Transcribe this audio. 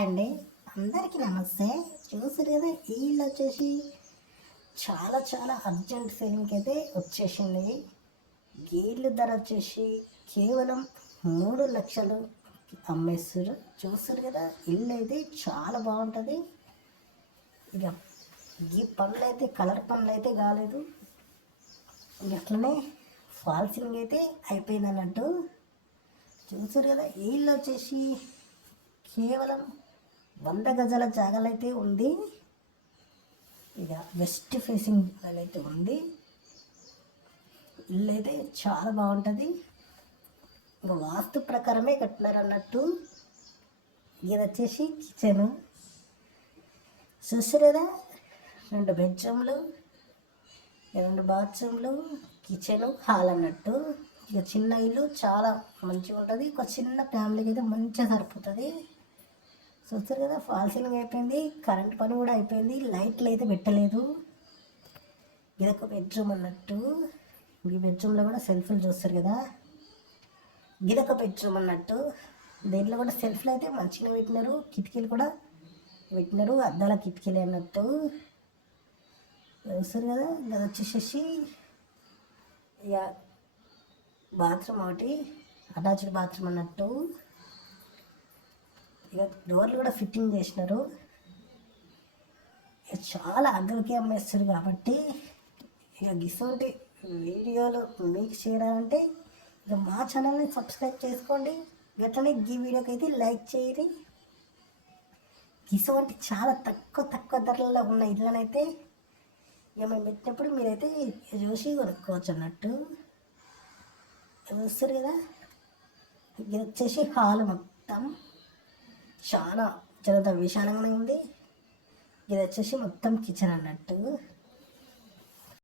Hi అండి, అందరికీ నమస్తే. చూసారు కదా, ఈ ఇల్లు వచ్చేసి చాలా చాలా అర్జెంట్ సేలింగ్కి అయితే వచ్చేసింది. ఈ ఇల్లు ధర వచ్చేసి కేవలం 3 లక్షలు అమ్మేస్తారు. చూస్తారు కదా, ఇల్లు అయితే చాలా బాగుంటుంది. ఇక ఈ పనులు అయితే కలర్ పనులు అయితే కాలేదు, అట్లనే ఫాల్సింగ్ అయితే అయిపోయింది అన్నట్టు. చూసారు కదా, ఈ ఇల్లు వచ్చేసి కేవలం 100 గజాల జాగాలు అయితే ఉంది. ఇక వెస్ట్ ఫేసింగ్ అయితే ఉంది. ఇల్లు అయితే చాలా బాగుంటుంది. ఇంకా వాస్తు ప్రకారమే కట్టినారు అన్నట్టు. ఇది వచ్చేసి కిచెను. చూసారు కదా, 2 బెడ్రూమ్లు, 2 బాత్రూమ్లు, కిచెను, హాల్ అన్నట్టు. ఇక చిన్న ఇల్లు చాలా మంచిగా ఉంటుంది. ఒక చిన్న ఫ్యామిలీకి అయితే మంచిగా సరిపోతుంది. చూస్తారు కదా, ఫాల్ సీలింగ్ అయిపోయింది, కరెంట్ పని కూడా అయిపోయింది, లైట్లు అయితే పెట్టలేదు. ఇదొక బెడ్రూమ్ అన్నట్టు. ఈ బెడ్రూమ్లో కూడా సెల్ఫ్లు చూస్తారు కదా, ఇదొక బెడ్రూమ్ అన్నట్టు. దీంట్లో కూడా సెల్ఫ్లు అయితే మంచిగా పెట్టినారు, కిటికీలు కూడా పెట్టినారు, అద్దాల కిటికీలు అన్నట్టు. చూస్తారు కదా, ఇది వచ్చేసేసి ఇక బాత్రూమ్ ఒకటి, అటాచ్డ్ బాత్రూమ్ అన్నట్టు. ఇక డోర్లు కూడా ఫిట్టింగ్ చేసినారు. ఇక చాలా అగ్గరికి అమ్మేస్తారు కాబట్టి ఇక ఇటువంటి వీడియోలు మీకు చేయాలంటే ఇక మా ఛానల్ని సబ్స్క్రైబ్ చేసుకోండి. గట్లనే ఈ వీడియోకి అయితే లైక్ చేయండి. ఇటువంటి చాలా తక్కువ ధరలలో ఉన్న ఇళ్ళనైతే ఇక మేము పెట్టినప్పుడు మీరైతే చూసి కొనుక్కోవచ్చు అన్నట్టు. చూస్తారు కదా, ఇది వచ్చేసి హాల్ మొత్తం చాలా విశాలంగానే ఉంది. ఇది వచ్చేసి మొత్తం కిచెన్ అన్నట్టు.